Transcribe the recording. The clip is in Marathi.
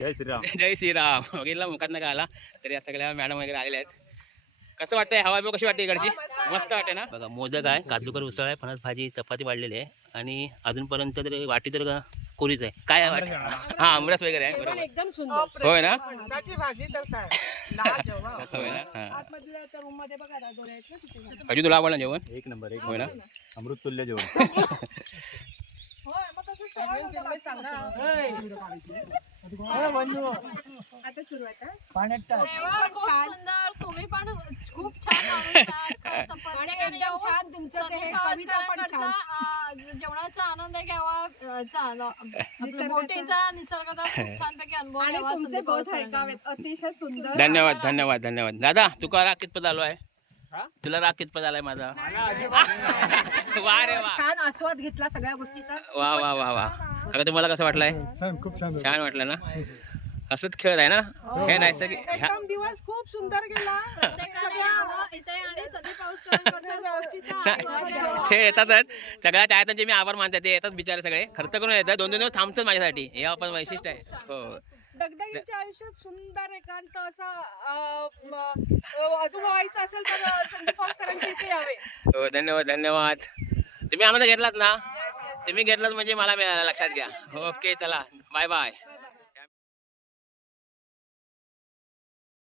जय श्रीराम. जय श्रीराम. वगैरेला मुखात नका आला तरी या सगळ्या मॅडम वगैरे आलेल्या आहेत. कसं वाटतंय? हवा बिवा कशी वाटते इकडची? मस्त वाटते ना? बघा मोदक आहे काजूकर उसळ आहे फणस भाजी चपाती वाढलेली आहे. आणि अजूनपर्यंत तरी वाटी तर का- कोरीच आहे. काय आहे वाटी? हा आमरस वगैरे आहे बरोबर. एकदम सुंदर. होय ना? भाजी तर काय? लाजवाब. होय ना? हा. आतमधल्या त्या रूममध्ये बघा राजोरे आहेत ना तिथे. कधी तुला आवडलं जेवण? एक नंबर एक होय ना? अमृत तुल्य जेवण. आता सुरुवात आहे जेवण खूप सुंदर. तुम्ही पण खूप छान माणूस आहात. आणि सफरचंद एकदम छान तुमचं ते हे संदीप कविता पण छान. भास्करांकडचा, अं, जेवणाचा आनंद घ्यावा अं, छान आपलं निसर्गाचा. बोटीचा निसर्गाचा खूप छानपैकी अनुभव आणि घ्यावा तुमचे संदीप बोध भास्करांकडून. ऐकावेत. अतिशय सुंदर. धन्यवाद धन्यवाद धन्यवाद. दादा तुका राग कितपत आलो आहे? तुला राग कितपत आलाय माझा? वा रे वा. छान आस्वाद घेतला सगळ्या गोष्टीचा. वा वा वा वा. अगं तुम्हाला कसं वाटलंय? खूप छान छान वाटलं ना? असंच खेळत आहे ना? हे. नैसर्गिक ह्या- एकदम दिवस खूप सुंदर गेला. ते येतातच. सगळ्या चाहत्यांचे मी आभार मानते ते येतात बिचारे सगळे. खर्च करून येतात. दोन दोन दिवस थांबतात माझ्यासाठी. हे आपण वैशिष्ट्य आहे. हो. दगदगीच्या आयुष्यात सुंदर एकांत असा अं, म, अं, अनुभवायचा असेल तर अं, संदीप भास्करांच्या इथे यावे. हो धन्यवाद धन्यवाद. तुम्ही आनंद घेतलात ना? तुम्ही घेतलात म्हणजे मला मिळाला. लक्षात घ्या. ओके चला. Bye bye